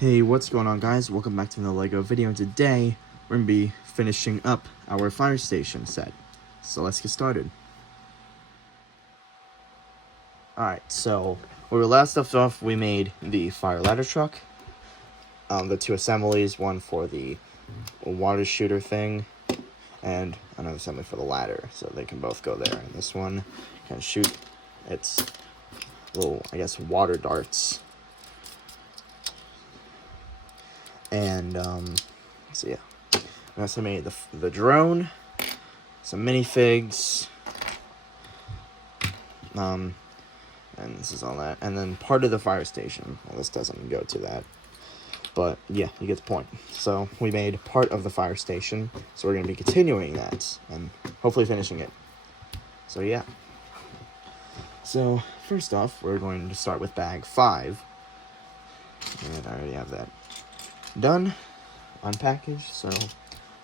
Hey, what's going on, guys? Welcome back to another LEGO video, and today we're going to be finishing up our fire station set. So let's get started. Alright, so where we last left off, we made the fire ladder truck. The two assemblies, one for the water shooter thing, and another assembly for the ladder, so they can both go there. And this one can shoot its little, I guess, water darts. And, so yeah. We also made the drone, some minifigs, and this is all that. And then part of the fire station. Well, this doesn't go to that. But, yeah, you get the point. So, we made part of the fire station, so we're going to be continuing that, and hopefully finishing it. So, yeah. So, first off, we're going to start with bag 5. And I already have that done, unpackaged, so let's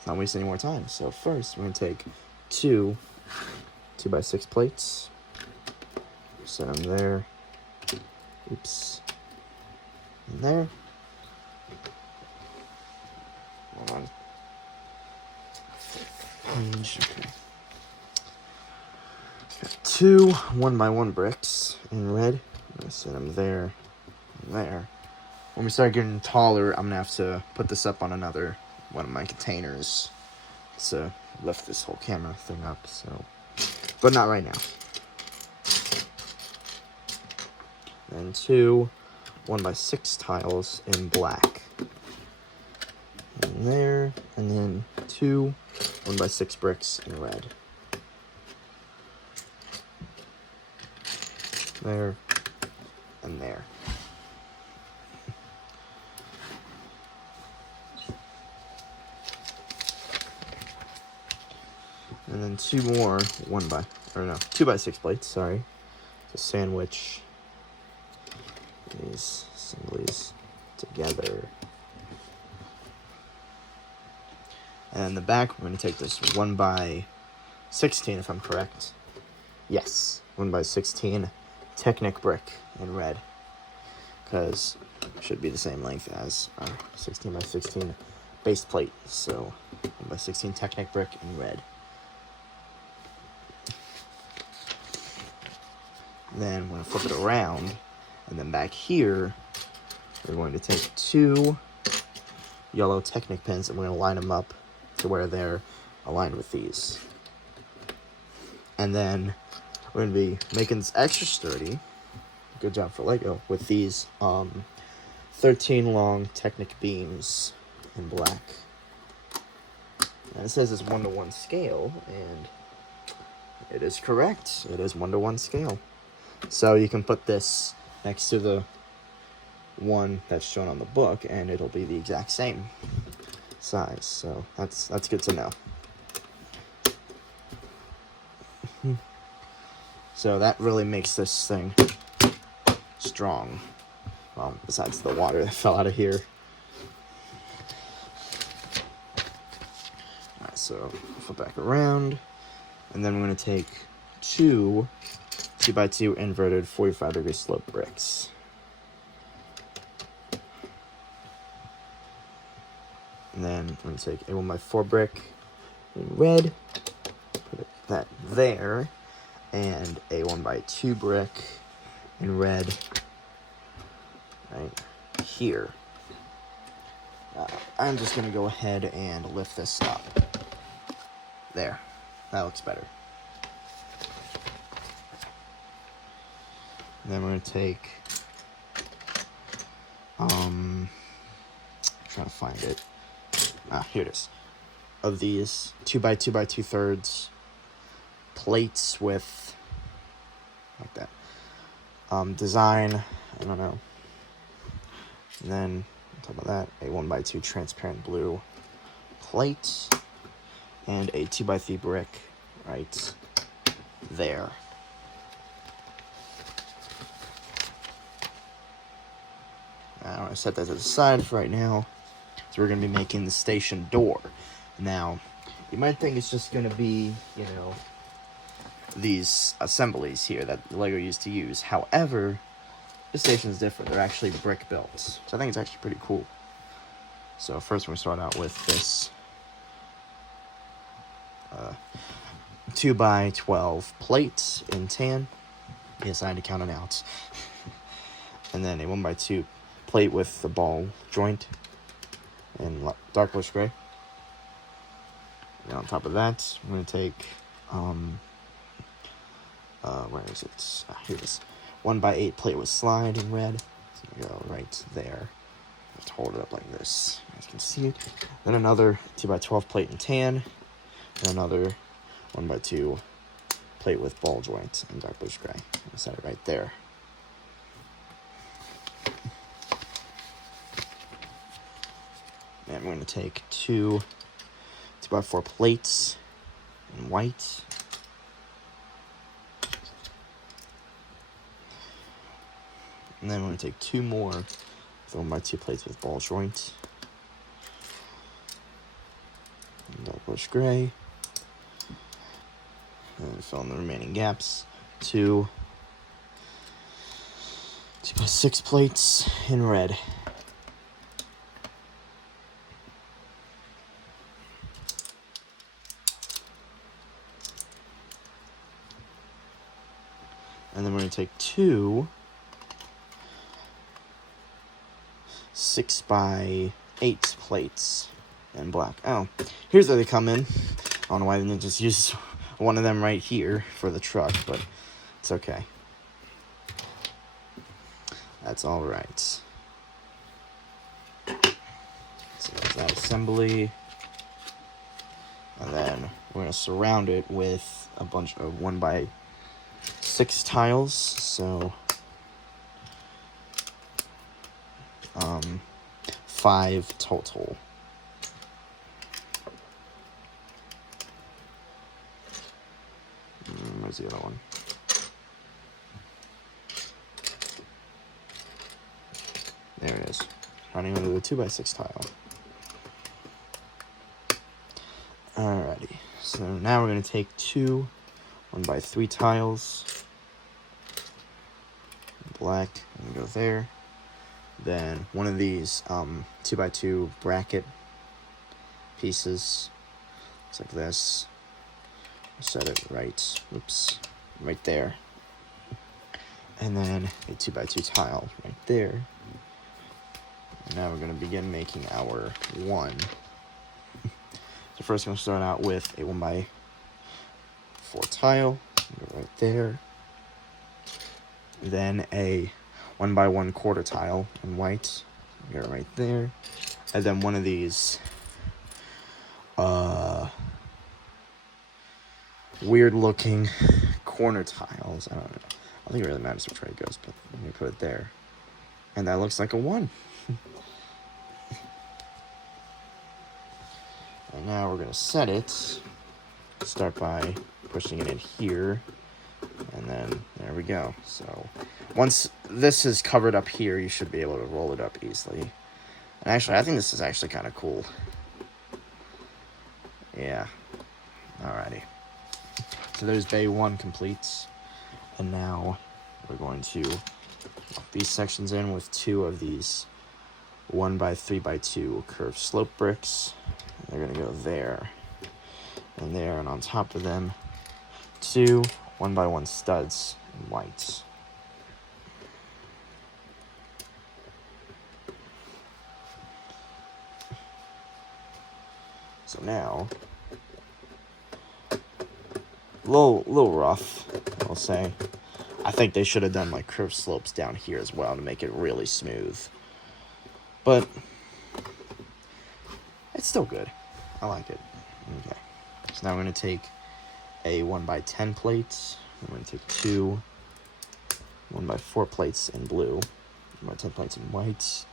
not waste any more time. So first, we're going to take two 2x6 plates, set them there, oops, and there. Hold on. Okay. Got two 1x1 bricks in red. I'm going to set them there and there. When we start getting taller, I'm going to have to put this up on another one of my containers to lift this whole camera thing up, so, but not right now. And two 1x6 tiles in black. And there, and then two 1x6 bricks in red. There, and there. And then two more 2x6 plates, sorry, to sandwich these assemblies together. And in the back, we're going to take this 1x16, if I'm correct. Yes, 1x16 Technic brick in red, because it should be the same length as our 16x16 base plate. So 1x16 Technic brick in red. Then we're going to flip it around, and then back here, we're going to take two yellow Technic pins, and we're going to line them up to where they're aligned with these. And then we're going to be making this extra sturdy, good job for LEGO, with these 13 long Technic beams in black. And it says it's 1:1 scale, and it is correct. It is 1:1 scale. So you can put this next to the one that's shown on the book, and it'll be the exact same size. So that's good to know. So that really makes this thing strong. Well, besides the water that fell out of here. Alright, so flip back around, and then we're going to take two 2x2 inverted 45-degree slope bricks. And then I'm going to take a 1x4 brick in red, put that there, and a 1x2 brick in red right here. I'm just going to go ahead and lift this up. There. That looks better. And then we're going to take, trying to find it. Here it is. Of these 2x2 plates with, like that, design, I don't know. And then, on top of that, a 1x2 transparent blue plate, and a 2x3 brick right there. I want to set that to the side for right now. So we're going to be making the station door. Now, you might think it's just going to be, you know, these assemblies here that LEGO used to use. However, this station is different. They're actually brick built, so I think it's actually pretty cool. So first we're going to start out with this 2x12 plate in tan. Yes, I had to count it out. And then a 1x2 plate with the ball joint in dark bluish gray. And on top of that, I'm going to take, where is it? Here it is. 1x8 plate with slide in red. So we go right there. Just hold it up like this. You guys can see it. Then another 2x12 plate in tan. And another 1x2 plate with ball joint in dark bluish gray. I'll set it right there. And I'm going to take two 2x4 plates in white. And then I'm going to take two more 1x2 plates with ball joint. And dark bluish gray. And fill in the remaining gaps. Two 2x6 plates in red. And then we're going to take two 6x8 plates in black. Oh, here's where they come in. I don't know why they didn't just use one of them right here for the truck, but it's okay. That's all right. So there's that assembly. And then we're going to surround it with a bunch of 1x6 tiles. So 5 total. Where's the other one? There it is. Running into the 2x6 tile. Alrighty. So now we're going to take two 1x3 tiles. Black, and go there. Then one of these 2x2 bracket pieces. Looks like this. Set it right, right there. And then a 2x2 tile right there. And now we're going to begin making our one. So first we're going to start out with a 1x4 tile. Go right there. Then a 1x1/4 tile in white. Go right there. And then one of these weird looking corner tiles. I don't know. I think it really matters which way it goes, but let me put it there. And that looks like a 1. And now we're going to set it. Start by pushing it in here. And then there we go. So once this is covered up here, you should be able to roll it up easily. And actually, I think this is actually kind of cool. Yeah. Alrighty. So there's bay 1 completes. And now we're going to lock these sections in with 2 of these 1x3x2 curved slope bricks. They're going to go there and there, and on top of them, 2 1x1 studs in white. So now, a little rough, I'll say. I think they should have done like curved slopes down here as well to make it really smooth. But it's still good. I like it. Okay. So now we're going to take a 1x10 plate. I'm going to take 2 1x4 plates in blue, 1x10 plates in white.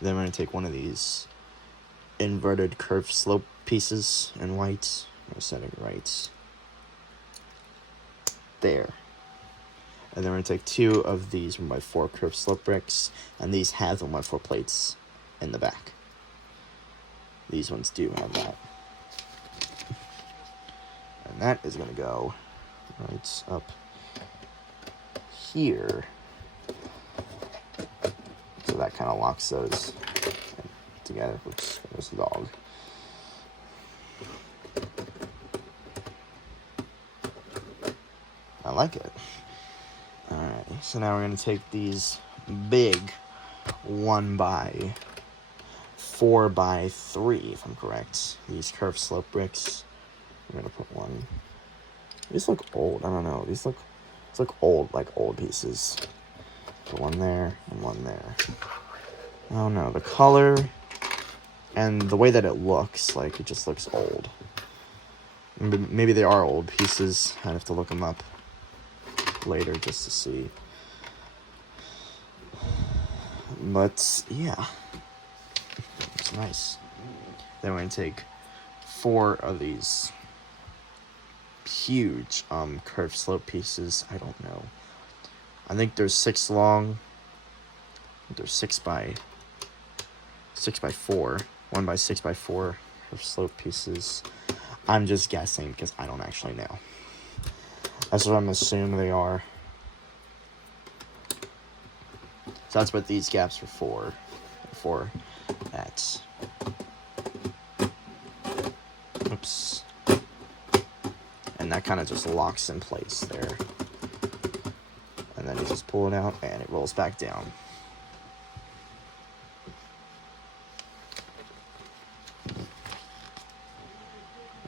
Then we're going to take one of these inverted curved slope pieces in white. I'm going to set it right there. And then we're going to take 2 of these 1x4 curved slope bricks, and these have 1x4 plates in the back. These ones do have that. And that is going to go right up here. So that kind of locks those together. Oops, there's the dog. I like it. Alright, so now we're going to take these big 1x4x3, if I'm correct. These curved slope bricks. I'm going to put one. These look old. I don't know. These look old, like old pieces. Put one there and one there. Oh no, the color and the way that it looks, like it just looks old. Maybe they are old pieces. I'd have to look them up later just to see. But yeah, it's nice. Then we're gonna take 4 of these huge curved slope pieces. I don't know. I think there's 6 long. There's 6x4, 1x6x4 curved slope pieces. I'm just guessing because I don't actually know. That's what I'm assuming they are. So that's what these gaps are for. For that. Oops. And that kind of just locks in place there. And then you just pull it out and it rolls back down.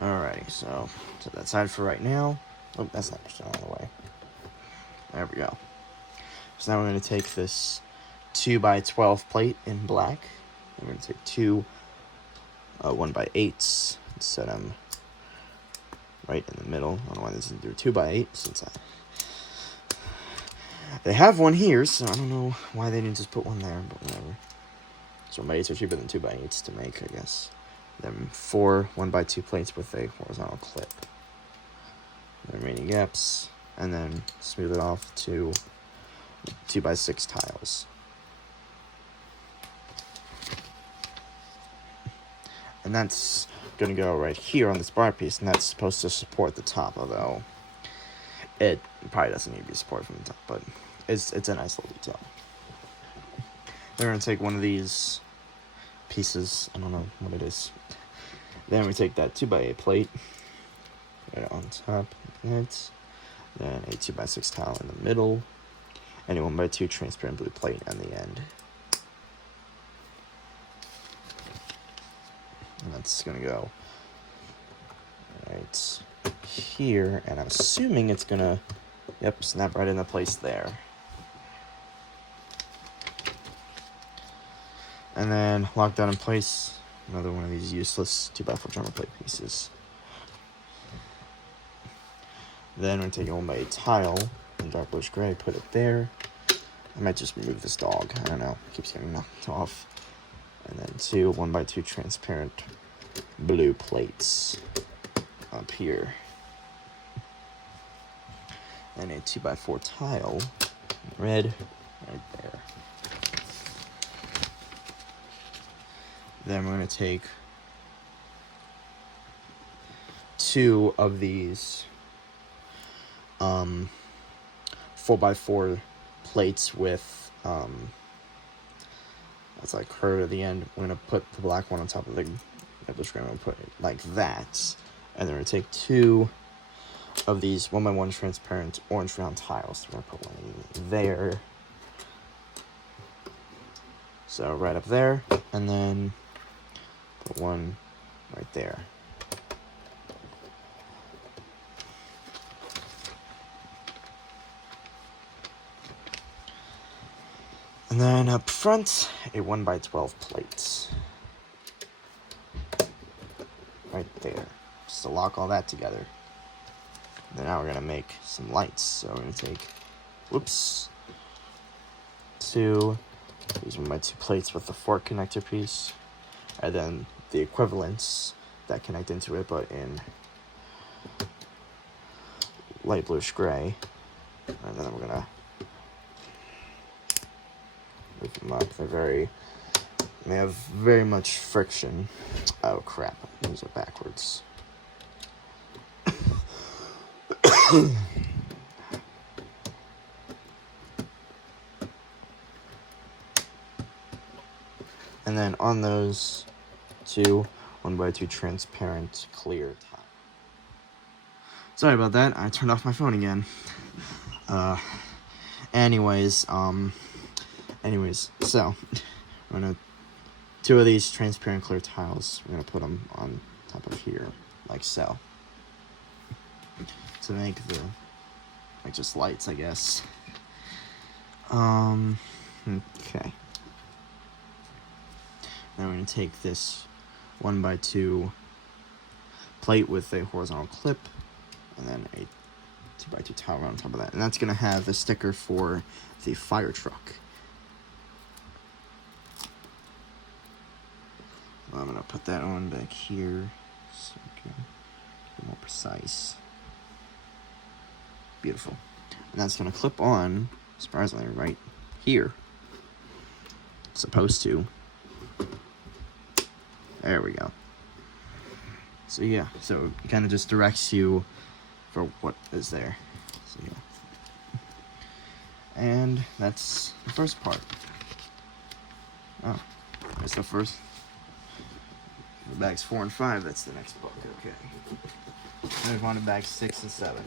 Alrighty, so set that side for right now. Oh, that's not actually all the way. There we go. So now we're going to take this 2x12 plate in black. We're going to take 2 1x8s and set them right in the middle. I don't know why this is 2x8 since they have one here, so I don't know why they didn't just put one there, but whatever. So 1x8s are cheaper than 2x8s to make, I guess. Then 4 1x2 plates with a horizontal clip. The remaining gaps, and then smooth it off to 2x6 tiles. And that's gonna go right here on this bar piece, and that's supposed to support the top, although it probably doesn't need to be supported from the top, but it's a nice little detail. Then we're gonna take one of these pieces, I don't know what it is. Then we take that 2x8 plate, put it on top of it, then a 2x6 tile in the middle, and a 1x2 transparent blue plate on the end. And that's gonna go right here, and I'm assuming it's gonna, yep, snap right into place there. And then lock down in place another one of these useless 2x4 drummer plate pieces. Then we're taking 1x8 tile in dark bluish gray, put it there. I might just remove this dog, I don't know, it keeps getting knocked off. And then 2 1x2 transparent blue plates up here. And a 2x4 tile, red, right there. Then we're going to take 2 of these 4x4 plates with that's like curved at the end. We're gonna put the black one on top of the screen. We'll put it like that, and then we're gonna take 2 of these 1x1 transparent orange round tiles. We're gonna put one there, so right up there, and then put one right there. And then up front, a 1x12 plate. Right there. Just to lock all that together. Then now we're going to make some lights. So we're going to take, 2, these 1x2 plates with the fork connector piece. And then the equivalents that connect into it, but in light bluish gray. And then we're going to move them up. They have very much friction. Oh crap, these are backwards. And then on those two 1x2 transparent clear tile. Sorry about that. I turned off my phone again. Anyways, so I'm gonna two of these transparent clear tiles. We're gonna put them on top of here, like so, to make the like just lights, I guess. Okay. Now we're gonna take this 1x2 plate with a horizontal clip, and then a 2x2 tile on top of that, and that's gonna have a sticker for the fire truck. I'm gonna put that on back here so we can be more precise. Beautiful. And that's gonna clip on, surprisingly, right here. It's supposed to. There we go. So yeah, so it kind of just directs you for what is there. So yeah. And that's the first part. Oh, that's the first. The bags 4 and 5, that's the next book, okay. Then we've on to bags 6 and 7.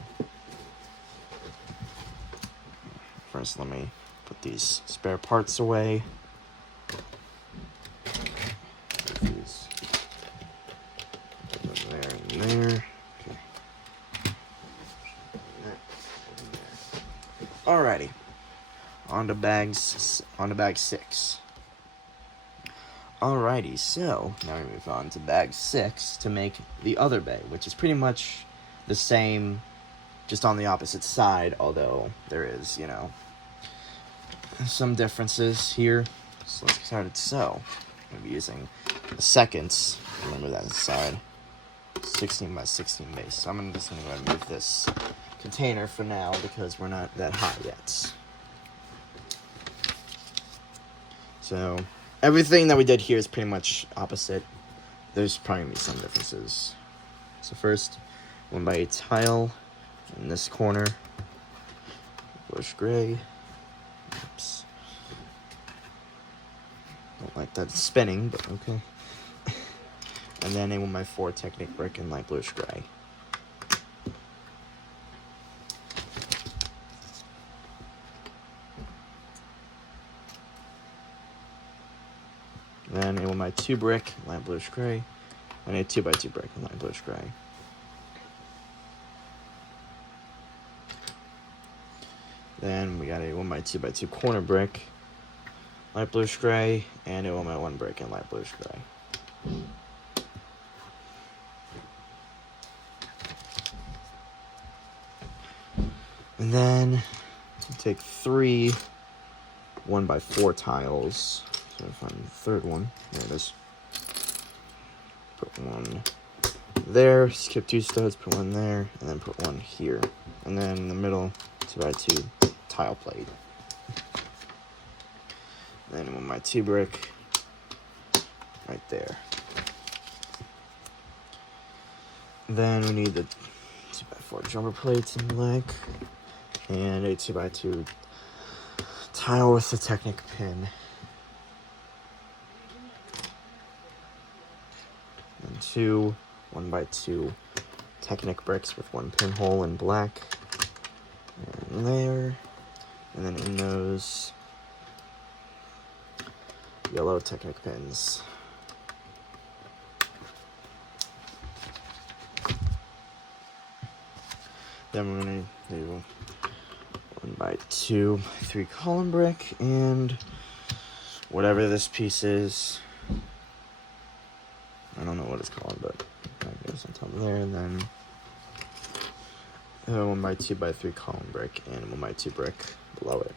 First, let me put these spare parts away. These. Put them there and there. Okay. Alrighty. On to bag 6. Alrighty, so now we move on to bag 6 to make the other bay, which is pretty much the same, just on the opposite side, although there is, you know, some differences here. So let's get started. So, I'm going to be using the seconds, remember that inside, 16 by 16 base. So I'm just going to go ahead and move this container for now because we're not that high yet. So everything that we did here is pretty much opposite. There's probably going to be some differences. So first, 1x8 tile in this corner, bluish gray. Oops. Don't like that it's spinning, but okay. And then a 1x4 Technic brick in light bluish gray. Then a 1x2 brick, light bluish gray, and a 2x2 brick in light bluish gray. Then we got a 1x2x2 corner brick, light bluish gray, and a 1x1 brick in light bluish gray. And then take 3 1x4 tiles. So find the third one. There it is. Put one there, skip 2 studs, put one there, and then put one here. And then in the middle, 2x2 tile plate. Then 1x2 brick right there. Then we need the 2x4 jumper plates in black, and a 2x2 tile with the Technic pin. And 2 1x2 Technic bricks with 1 pinhole in black. And there. And then in those, yellow Technic pins. Then we're going to do 1x2 3 column brick and whatever this piece is. I don't know what it's called, but that goes on top of there. And then 1x2x3 column brick and 1x2 brick below it.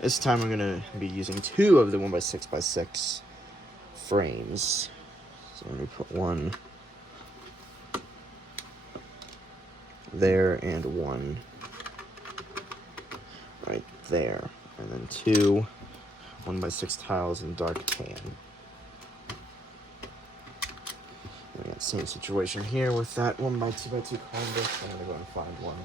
This time I'm going to be using 2 of the 1x6x6 frames. So I'm going to put one there and one right there. And then 2 1x6 tiles in dark tan. We got the same situation here with that 1x2x2 column brick. I'm going to go and find one.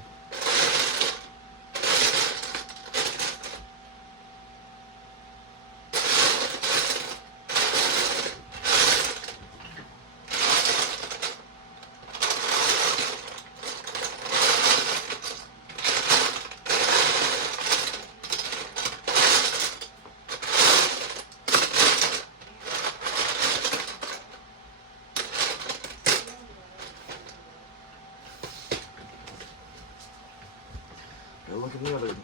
look in the other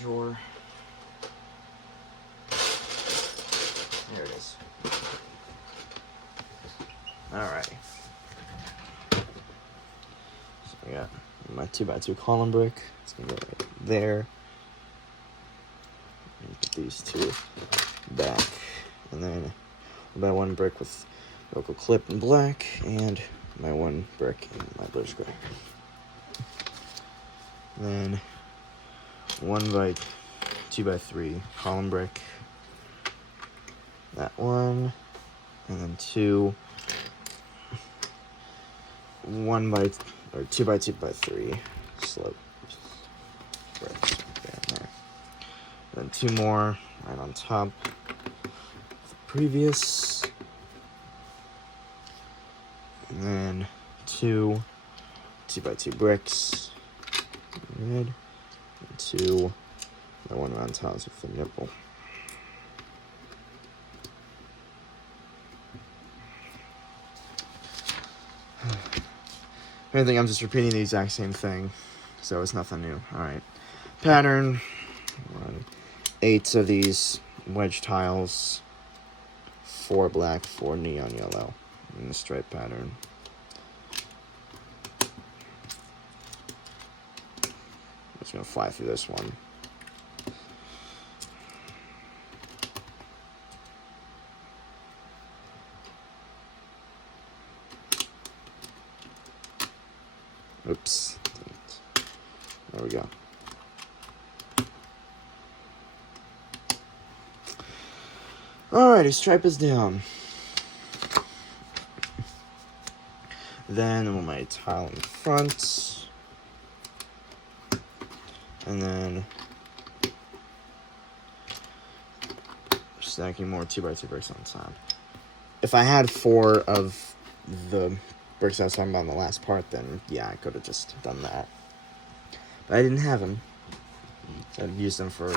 drawer. There it is. Alrighty. So I got my 2x2 column brick. It's gonna go right there. And put these two back. And then my one brick with local clip in black, and my one brick in my bluish gray. And then 1x2x3 column brick. That one, and then 2x3 slope bricks right there. Then 2 more right on top of the previous, and then 2 2x2 bricks, red, and 2 the one around tops with the nipple. I think I'm just repeating the exact same thing, so it's nothing new. Alright. Pattern. 8 of these wedge tiles. 4 black, 4 neon yellow. In the stripe pattern. I'm just going to fly through this one. Oops. There we go. Alrighty, stripe is down. Then my tile in front. And then stacking more 2x2 bricks on top. If I had 4 of the bricks I was talking about in the last part, then yeah, I could have just done that. But I didn't have them. So I've used them for,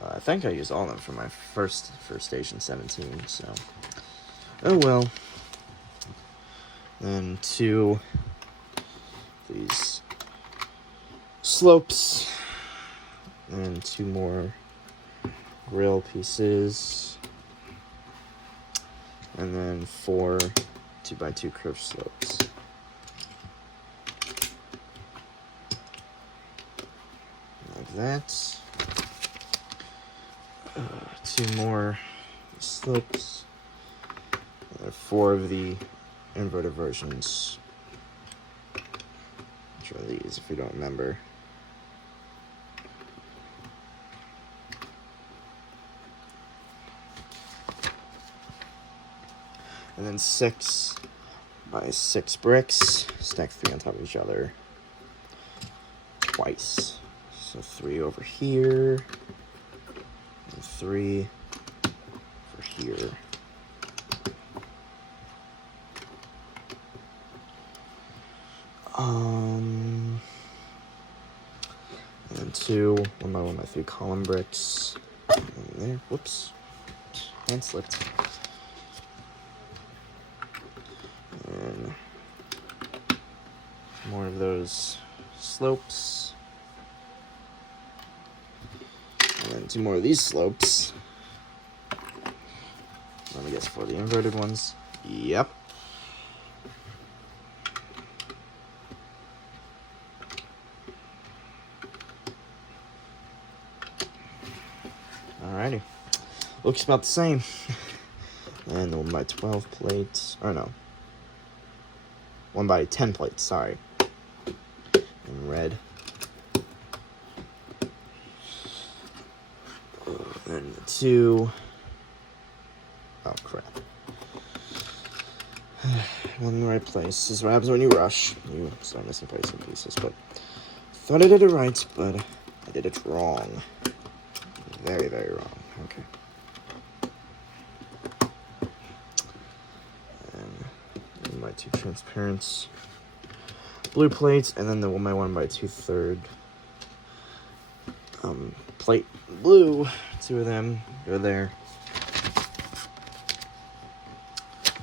I think I used all of them for my first Station 17, so. Oh well. Then 2 these slopes. And 2 more grill pieces. And then 4 2x2 curved slopes. Like that. 2 more slopes. 4 of the inverted versions. Which are these, if you don't remember? And then 6 by 6 bricks, stack 3 on top of each other twice. So 3 over here, and 3 over here. And then 2 1 by 1 by 3 column bricks. And there, whoops, and slipped. And more of those slopes. And then 2 more of these slopes. Let me guess, for the inverted ones. Yep. Alrighty. Looks about the same. And the 1 by 12 plates. Or no. 1 by 10 plates, sorry. In red. And 2. Oh, crap. Not in the right place. This is what happens when you rush. You start missing parts and pieces, but thought I did it right, but I did it wrong. Very, very wrong. Okay. And my 2 transparent blue plates, and then my 1 by 2/3 plate blue. 2 of them go there.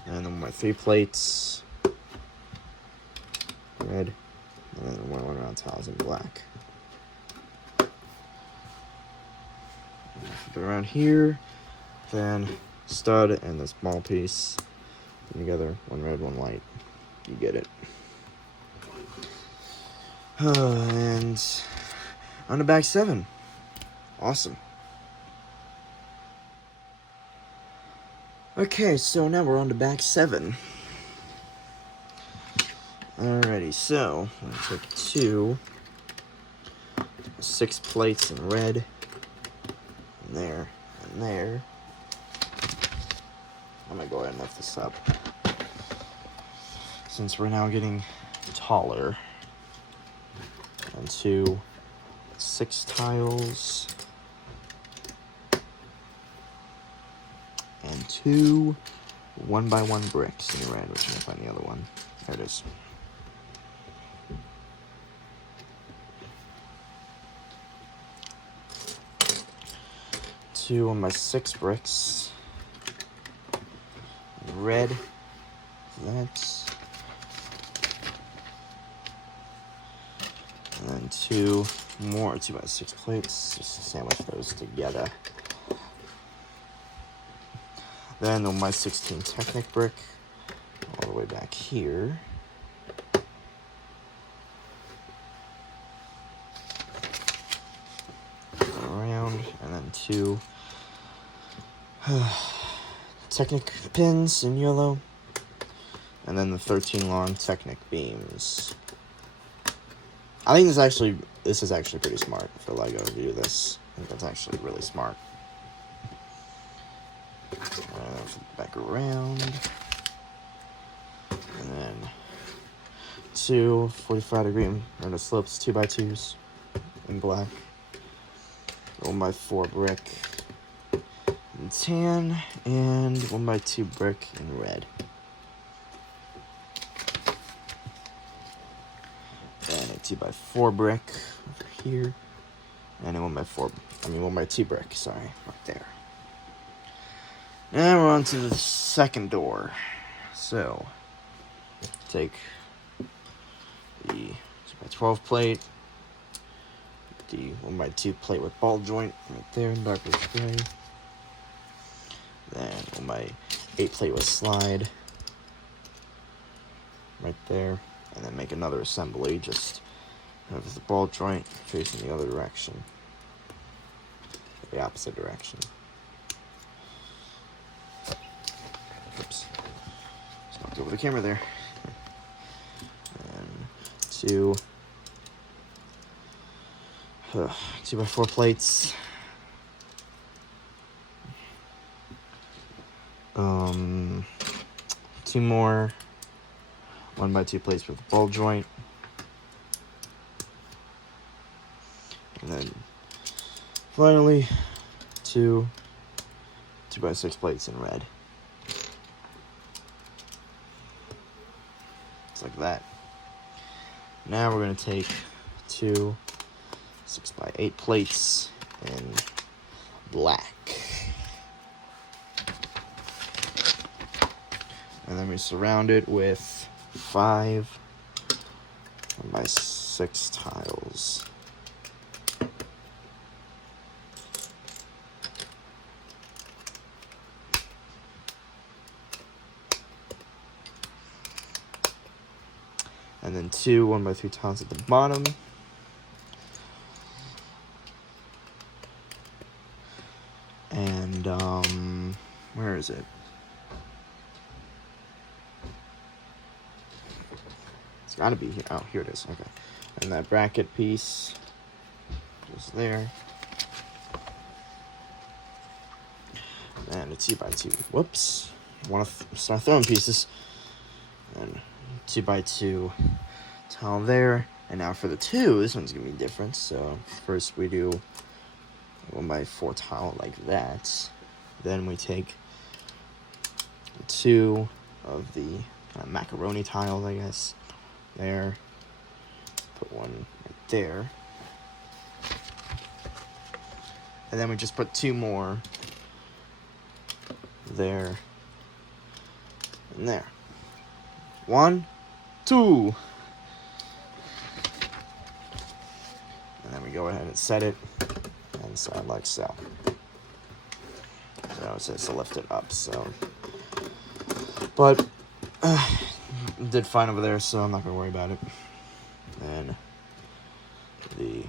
And then my 3 plates, red, and then 1 around tiles in black. Flip it around here, then stud and the small piece put together, one red, one white. You get it. And on to bag 7. Awesome. Okay, so now we're on to bag 7. Alrighty, so I'm gonna take 2, 6 plates in red, and there, and there. I'm gonna go ahead and lift this up, since we're now getting taller. And 2, 6 tiles, and 2 1x1 bricks in red, which I'm gonna find the other one. There it is. Two 1x6 bricks. Red. That. And then 2 more 2x6 plates. Just to sandwich those together. Then the 1x16 Technic brick. All the way back here. Around. And then 2 Technic pins in yellow, and then the 13 long Technic beams. I think this is actually pretty smart for LEGO to do this. I think that's actually really smart. Back around, and then 2 45-degree rounded slopes 2x2s in black, 1x4 brick in tan, and 1x2 brick in red. And a 2x4 brick over here, and a 1x2 brick, sorry, right there. And we're on to the second door. So, take the 2x12 plate, the 1x2 plate with ball joint right there in darker gray. Then 1x8 plate with slide right there, and then make another assembly, just have the ball joint facing the other direction, the opposite direction. Oops, just knocked over the camera there. And 2 2x4 plates. 2 more 1x2 plates with ball joint, and then finally 2 2x6 plates in red. Just like that. Now we're going to take 2 6x8 plates in black. And then we surround it with 5 1x6 tiles. And then 2 1x3 tiles at the bottom. And, where is it? It's gotta be here. Oh, here it is. Okay. And that bracket piece just there. And a 2x2. Whoops. Want to start throwing pieces. And 2x2 tile there. And now for the 2, this one's gonna be different. So first we do 1x4 tile like that. Then we take 2 of the macaroni tiles, I guess. There. Put one right there. And then we just put 2 more there and there. 1, 2. And then we go ahead and set it inside like so. So it says to lift it up, so. But, did fine over there, so I'm not going to worry about it. Then, the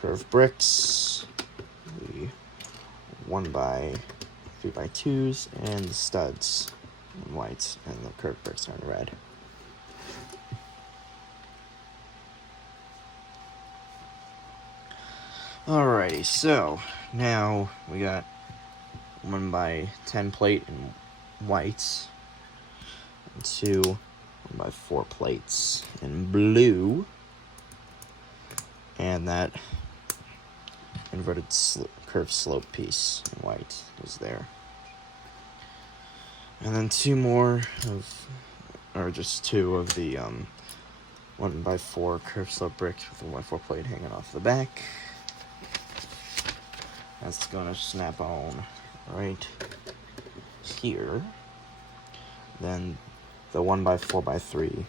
curved bricks, the 1x3x2s, and the studs in white, and the curved bricks are in red. Alrighty, so now we got 1x10 plate in white, and two 1x4 plates in blue, and that inverted curved slope piece in white is there. And then two more of, or just two of the 1x4 curved slope brick with a 1x4 plate hanging off the back. That's gonna snap on right here. Then the 1x4x3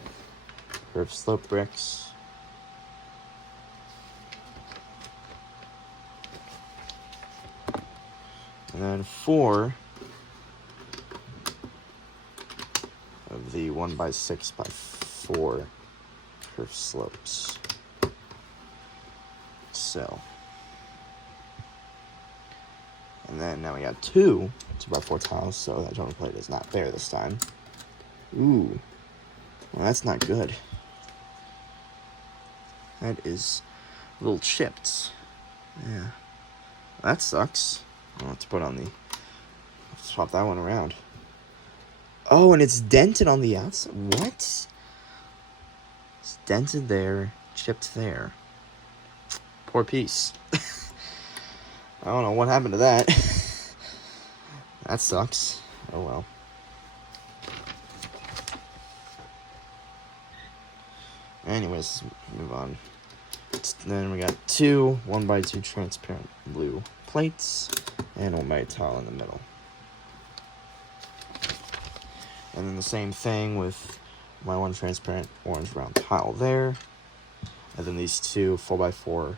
curved slope bricks. And then four of the 1x6x4 curved slopes. So. And then now we got two 2x4 tiles, so that Jonah plate is not there this time. Ooh. Well, that's not good. That is a little chipped. Yeah. That sucks. I'll have to put on the... Let's swap that one around. Oh, and it's dented on the outside. What? It's dented there, chipped there. Poor piece. I don't know what happened to that. That sucks. Oh well. Anyways, move on. Then we got two 1x2 transparent blue plates and 1x tile in the middle. And then the same thing with my one transparent orange round tile there. And then these two 4x4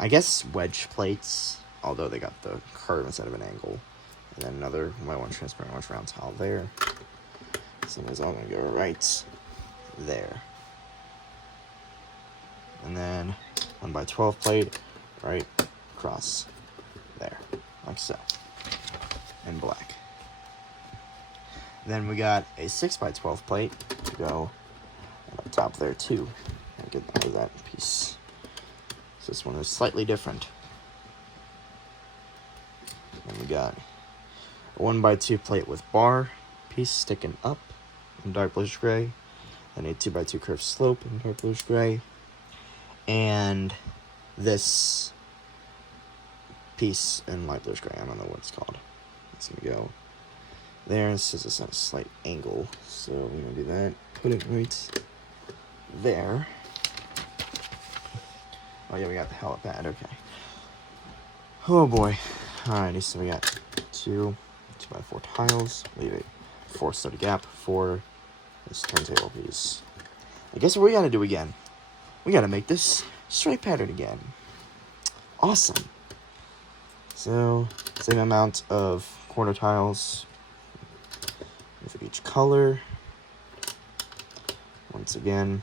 I guess wedge plates, although they got the curve instead of an angle. And then another my one transparent orange round tile there. So it's all gonna go right there. And then 1x12 plate right across there, like so, in black. Then we got a 6x12 plate to go up top there too. I'll get out of that piece. So this one is slightly different. Then we got a 1x2 plate with bar piece sticking up in dark bluish gray, and a 2x2 curved slope in dark bluish gray, and this piece in light bluish gray. I don't know what it's called. It's gonna go there. This is a slight angle, so we're gonna do that. Put it right there. Oh yeah, we got the helipad. Okay. Oh boy. Alrighty, so we got two 2x4 tiles. Leave a 4 study gap for this turntable piece. I guess what we gotta do again, we gotta make this stripe pattern again. Awesome. So, same amount of corner tiles with each color. Once again,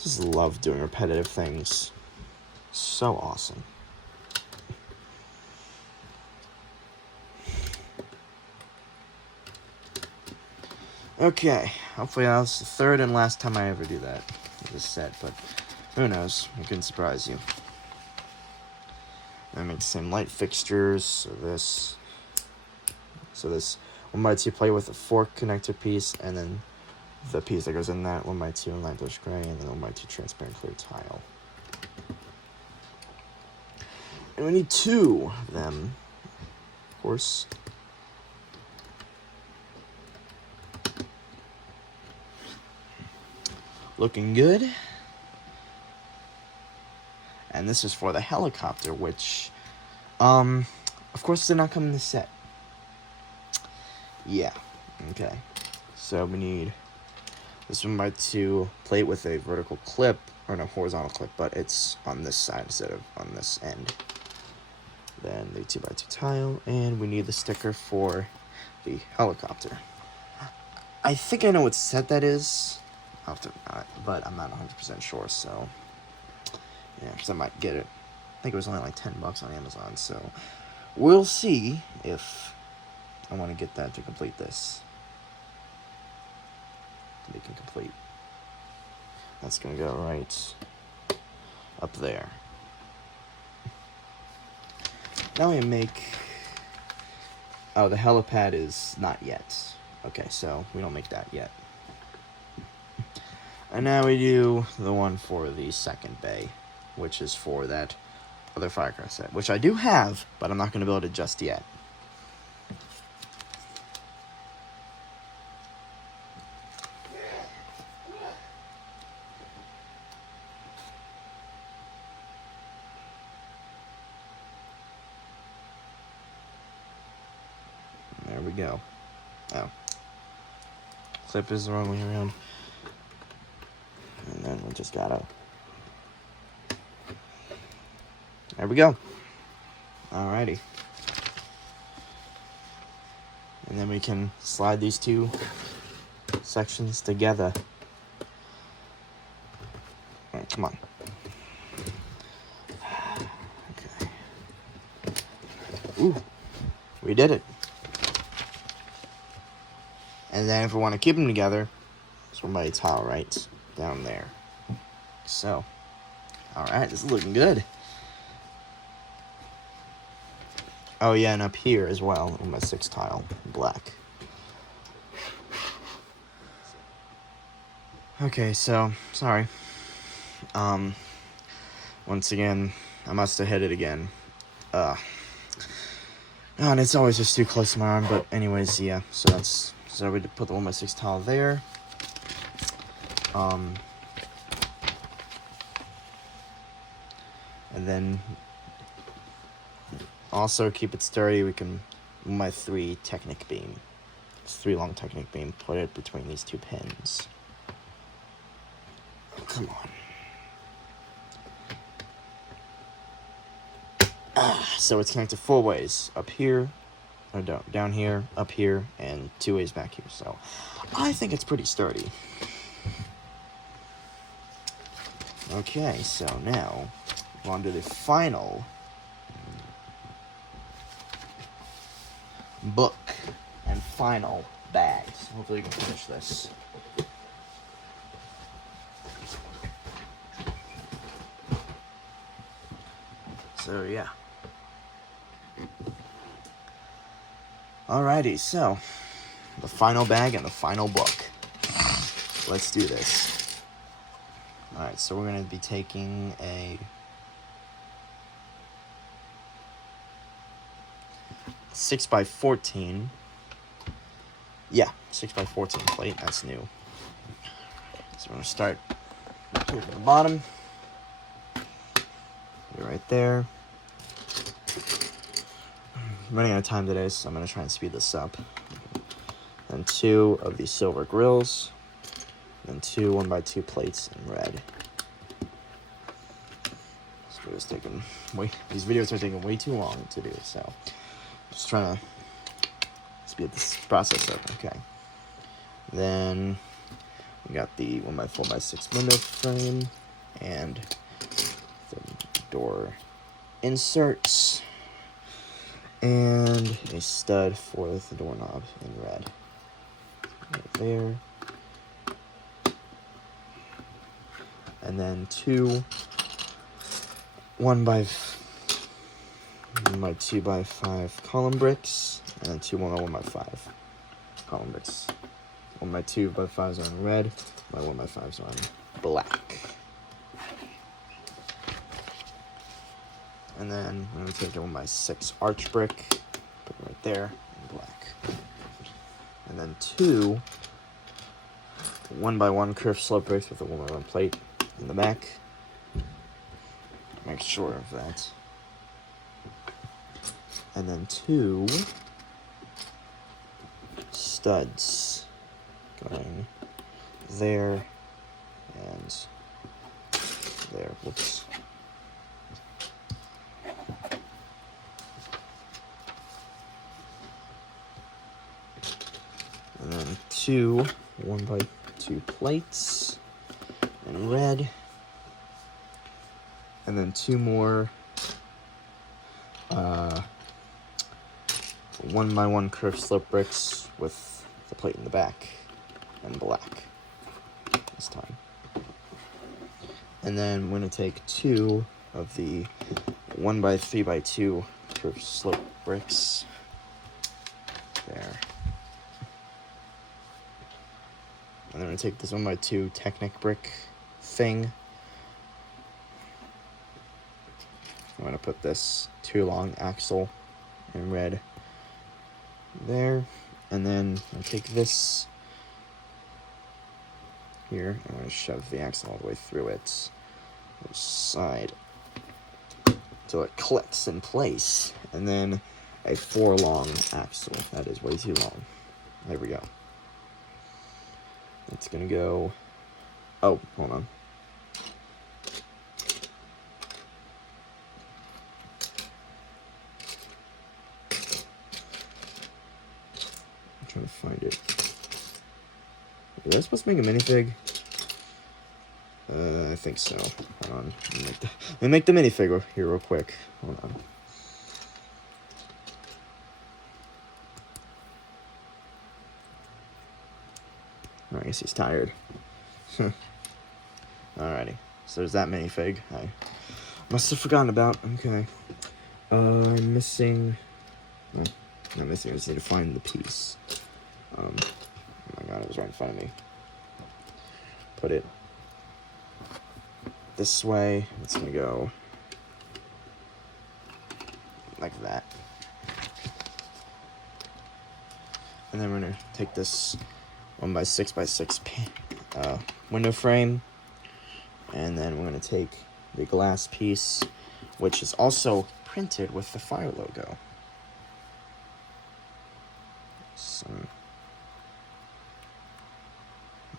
just love doing repetitive things. So awesome. Okay, hopefully that was the third and last time I ever do that with this set, but who knows, it can surprise you. I make the same light fixtures, so this 1x2 plate with a 4 connector piece, and then the piece that goes in that 1x2 in light bluish gray, and then 1x2 transparent clear tile. And we need 2 of them, of course. Looking good. And this is for the helicopter, which, of course, did not come in the set. Yeah. Okay. So we need this 1x2 plate with a vertical clip, or no, horizontal clip, but it's on this side instead of on this end. Then the 2x2 tile, and we need the sticker for the helicopter. I think I know what set that is, but I'm not 100% sure, so yeah, because I might get it. I think it was only like $10 on Amazon, so we'll see if I want to get that to complete this. To make it complete. That's going to go right up there. Now we make... Oh, the helipad is not yet. Okay, so we don't make that yet. And now we do the one for the second bay, which is for that other Firecracker set, which I do have, but I'm not going to build it just yet. There we go. Oh. Clip is the wrong way around. And then we just gotta... There we go. Alrighty. And then we can slide these two sections together. Alright, come on. Okay. Ooh. We did it. And then if we want to keep them together, it's one by a tile right down there. So, alright, this is looking good. Oh yeah, and up here as well, on my 6 tile, black. Okay, so, sorry. Once again, I must have hit it again. And it's always just too close to my arm, but anyways, yeah, so we put the 1x6 tile there. And then also keep it sturdy, we can, my 3 Technic beam. It's 3 long Technic beam, put it between these 2 pins. Oh, come on. So it's connected 4 ways, up here, or down here, up here, and 2 ways back here. So I think it's pretty sturdy. Okay, so now we're on to the final book and final bags. Hopefully we can finish this. So yeah. Alrighty, so the final bag and the final book. Let's do this. Alright, so we're going to be taking a 6x14. Yeah, 6x14 plate, that's new. So we're going to start here from the bottom. Be right there. I'm running out of time today, so I'm going to try and speed this up. Then 2 of these silver grills. Then 2 1x2 plates in red. These videos are taking way too long to do, so just trying to speed this process up. Okay. Then we got the 1x4x6 window frame and the door inserts and a stud for the doorknob in red. Right there. And then 2 2x5 column bricks, and 2 1x5 column bricks. 1x2x5s are in red, my 1x5s are in black. And then I'm going to take a 1x6 arch brick, put it right there in black. And then 2 1x1 curved slope bricks with a 1x1 plate in the back. Make sure of that. And then 2 studs going there, and there. Whoops. And then 2 1x2 plates in red. And then 2 more 1x1 curved slope bricks with the plate in the back and black this time. And then I'm going to take 2 of the 1x3x2 curved slope bricks there. And then I'm going to take this 1x2 Technic brick thing. I'm going to put this 2 long axle in red there. And then I'm going to take this here. I'm going to shove the axle all the way through its side so it clicks in place. And then a 4 long axle. That is way too long. There we go. It's going to go... Oh, hold on. I'm trying to find it. Was I supposed to make a minifig? I think so. Hold on. Let me make the minifig here real quick. Hold on. I guess he's tired. Alrighty. So there's that minifig. I must have forgotten about. Okay. I'm missing... No, not missing. I just need to find the piece. Oh my god, it was right in front of me. Put it this way. It's gonna go like that. And then we're gonna take this 1x6x6 window frame, and then we're gonna take the glass piece, which is also printed with the Fire logo. Some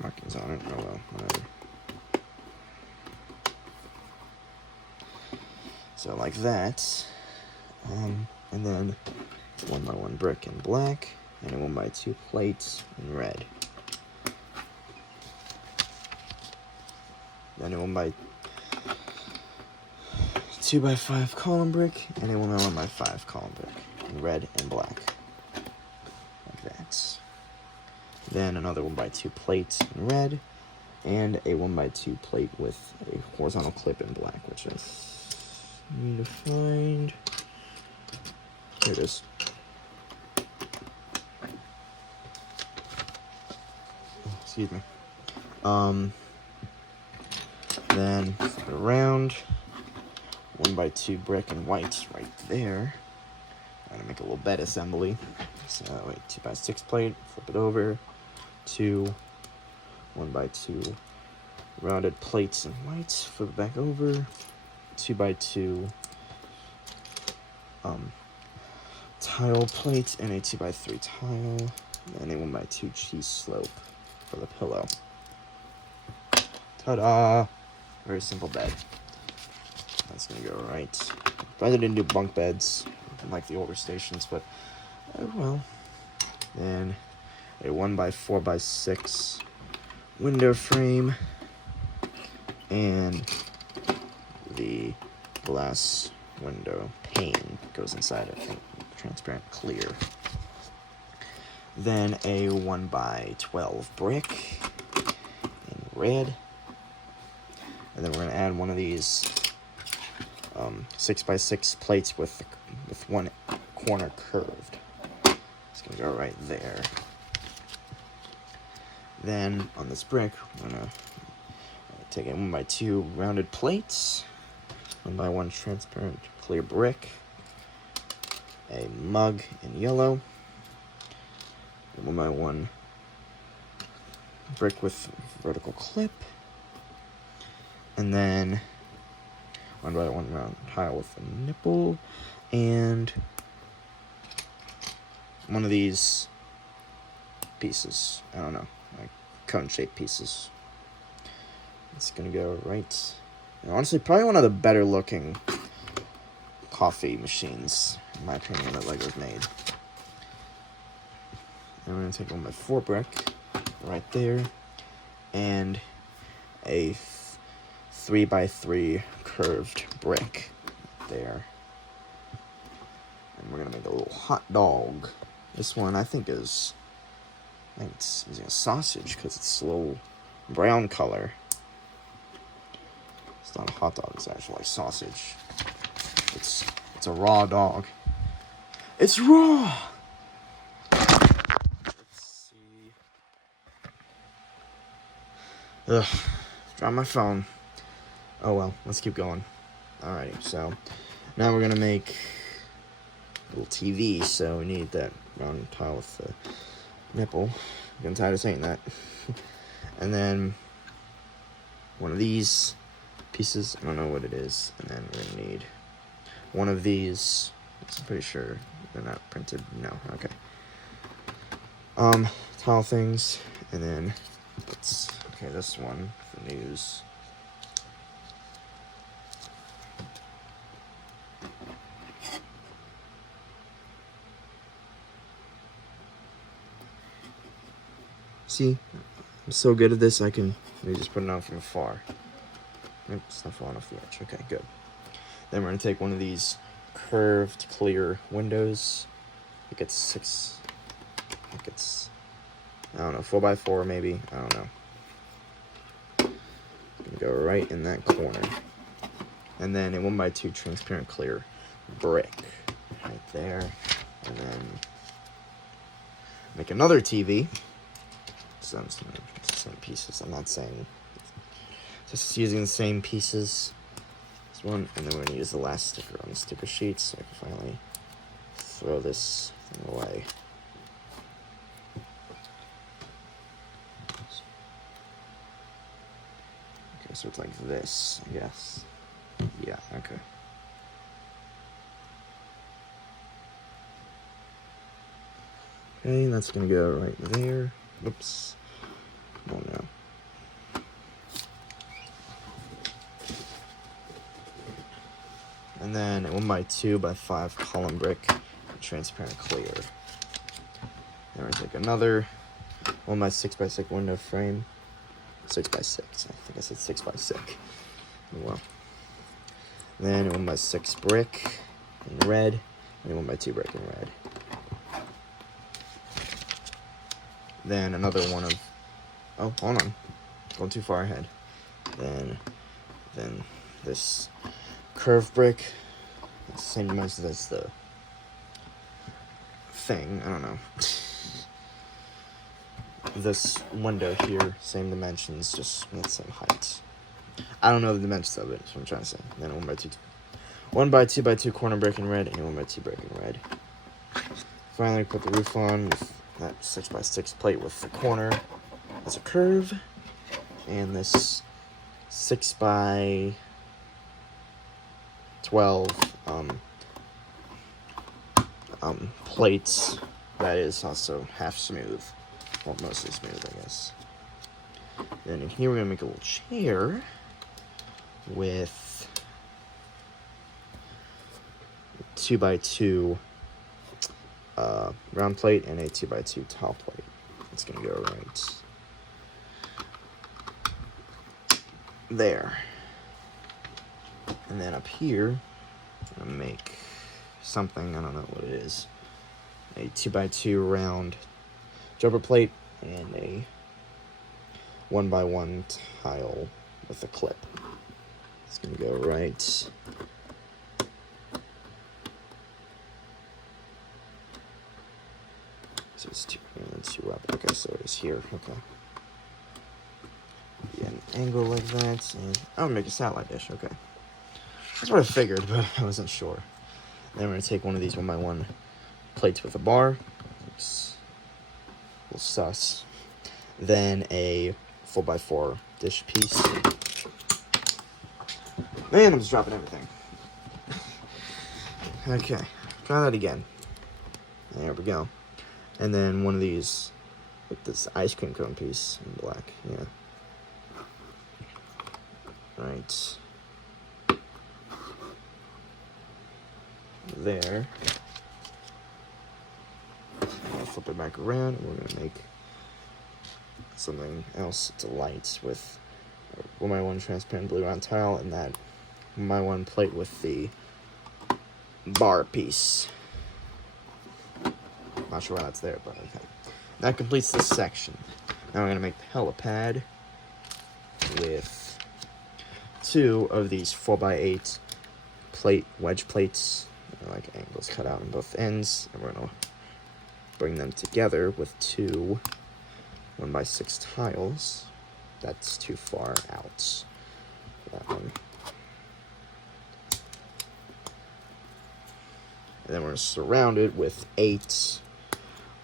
markings on it. Oh well, whatever. So like that, and then 1x1 brick in black, and a 1x2 plate in red. Then a 1x2x5 column brick, and a 1x5 column brick in red and black. Like that. Then another 1x2 plate in red, and a 1x2 plate with a horizontal clip in black, which I need to find. Here it is. Excuse me. Then around 1x2 brick and white right there. I'm gonna make a little bed assembly. So 2x6 plate, flip it over. 2 1x2 rounded plates in white, flip it back over. 2x2 tile plate and a 2x3 tile, and a 1x2 cheese slope for the pillow. Ta-da! Very simple bed. That's gonna go right. I didn't do bunk beds like the older stations, but oh well. Then a 1x4x6 window frame, and the glass window pane goes inside, I think, transparent clear. Then a 1x12 brick in red, and then we're going to add one of these 6x6 plates with one corner curved. It's going to go right there. Then on this brick, we're going to take a 1x2 rounded plates, 1x1 transparent clear brick, a mug in yellow, a 1x1 brick with vertical clip, and then 1x1 round tile with a nipple, and one of these pieces. I don't know, like cone-shaped pieces. It's gonna go right. And honestly, probably one of the better looking coffee machines, in my opinion, that LEGO's made. And we're gonna take 1x4 brick right there, and a 3x3 curved brick there. And we're gonna make a little hot dog. This one I think it's using a sausage because it's a little brown color. It's not a hot dog, it's actually sausage. It's a raw dog. It's raw! Let's see. Ugh, dropped my phone. Oh well, let's keep going. Alrighty, so now we're gonna make a little TV, so we need that round tile with the nipple. I'm getting tired of saying that. And then one of these pieces, I don't know what it is, and then we're gonna need one of these. I'm pretty sure they're not printed. No, okay. Tile things, and then this one for news. See, I'm so good at this, let me just put it on from afar. It's not falling off the edge. Okay, good. Then we're going to take one of these curved clear windows. I think it's I don't know, 4x4 maybe. I don't know. It's going to go right in that corner. And then a 1x2 transparent clear brick right there. And then make another TV. Some pieces. I'm not saying. Just using the same pieces. This one, and then we're gonna use the last sticker on the sticker sheet, so I can finally throw this thing away. Okay, so it's like this, I guess. Yeah. Okay. Okay, that's gonna go right there. Oops. Oh no. And then a 1x2x5 column brick, transparent clear. Then we're gonna take another 1x6x6 window frame. 6x6. I think I said 6x6. Well. Then a 1x6 brick in red, and a 1x2 brick in red. Then another one of. Oh, hold on. Going too far ahead. Then this curved brick. It's the same dimensions as the thing. I don't know. This window here, same dimensions, just not the same height. I don't know the dimensions of it, that's what I'm trying to say. Then a 1x2x2 corner brick in red, and a 1x2 brick in red. Finally, put the roof on with that 6x6 plate with the corner as a curve, and this 6x12 plates that is also half smooth, well, mostly smooth, I guess. Then in here we're gonna make a little chair with 2x2 round plate and a 2x2 tall plate. It's gonna go right there. And then up here, I'm gonna make something, I don't know what it is. A 2x2 round jumper plate and a 1x1 tile with a clip. It's gonna go right so it's two up. Okay, so it's here. Okay. Yeah, an angle like that, and I'm gonna make a satellite dish. Okay, that's what I figured, but I wasn't sure. Then we're gonna take one of these 1x1 plates with a bar. It's a little sus. Then a 4x4 dish piece. Man, I'm just dropping everything. Okay, try that again. There we go. And then one of these put this ice cream cone piece in black. Yeah. Right. There. I'll flip it back around, and we're gonna make something else to light with 1x1 transparent blue round tile and that 1x1 plate with the bar piece. Not sure why that's there, but okay. That completes this section. Now we're gonna make the helipad with 2 of these 4x8 wedge plates, like angles cut out on both ends, and we're gonna bring them together with 2 1x6 tiles. That's too far out. That one. And then we're gonna surround it with 8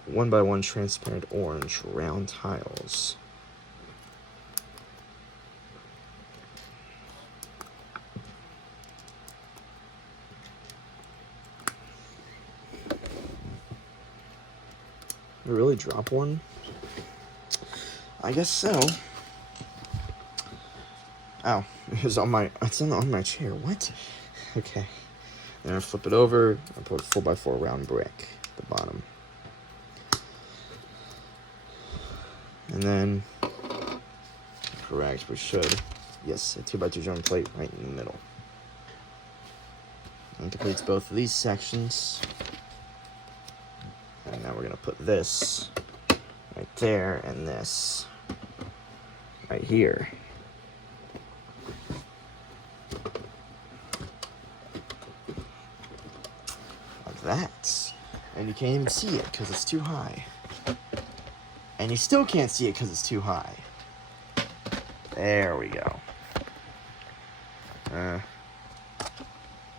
1x1 transparent orange round tiles. I really drop one? I guess so. Oh, it's on my chair. What? Okay. Then I flip it over. I put 4x4 round brick at the bottom. And then, correct, we should. Yes, a 2x2 drum plate right in the middle. And completes both of these sections. And now we're gonna put this right there and this right here. Like that. And you can't even see it because it's too high. And you still can't see it because it's too high. There we go.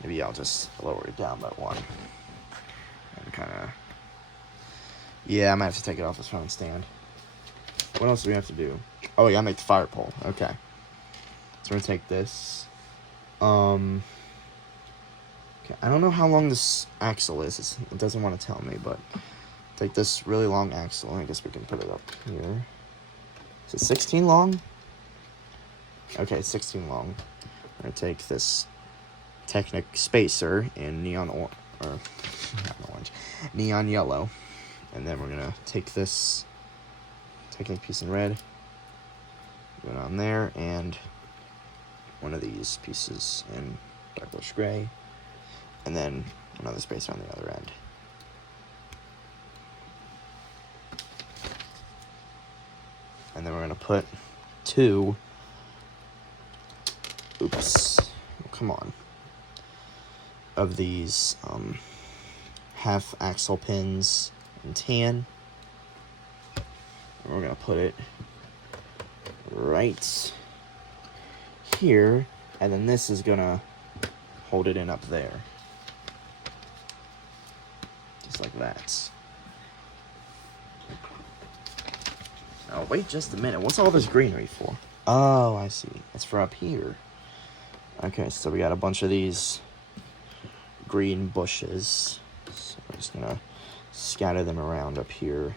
Maybe I'll just lower it down by 1. And kind of... Yeah, I might have to take it off this phone stand. What else do we have to do? Oh, yeah, make the fire pole. Okay. So we're going to take this. Okay, I don't know how long this axle is. It doesn't want to tell me, but... Take this really long axle. I guess we can put it up here. Is it 16 long? Okay, it's 16 long. We're going to take this Technic spacer in neon yellow. And then we're going to take this Technic piece in red, put it on there, and one of these pieces in dark bluish gray, and then another spacer on the other end. And then we're going to put 2, come on, of these half axle pins in tan. And we're going to put it right here, and then this is going to hold it in up there. Just like that. Oh, wait just a minute. What's all this greenery for? Oh, I see. It's for up here. Okay, so we got a bunch of these green bushes. So we're just going to scatter them around up here.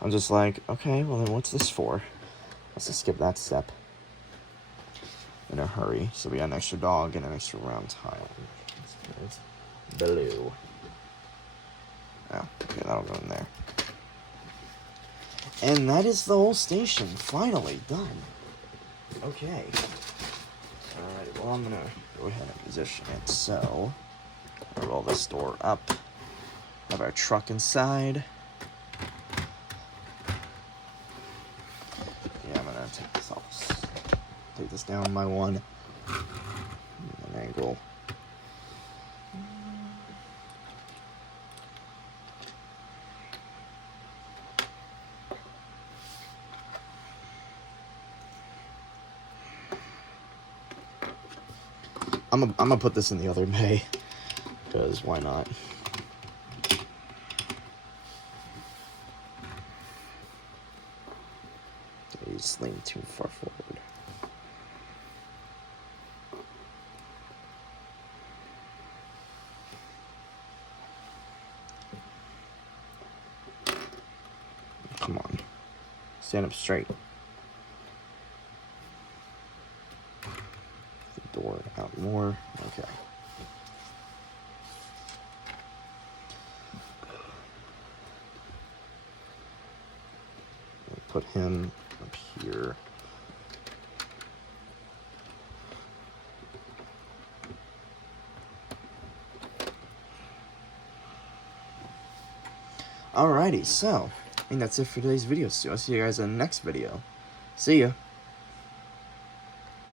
I'm just like, okay, well then what's this for? Let's just skip that step in a hurry. So we got an extra dog and an extra round tile. Blue. Oh, okay, that'll go in there. And that is the whole station. Finally done. Okay. Alright, well I'm gonna go ahead and position it so. I'll roll this door up. Have our truck inside. Yeah, I'm gonna take this off. Take this down by 1. An angle. I'm gonna put this in the other bay, because why not? You just lean too far forward. stand up straight. The door out more. Okay. Put him up here. Alrighty, so I think that's it for today's video. So I'll see you guys in the next video. See ya.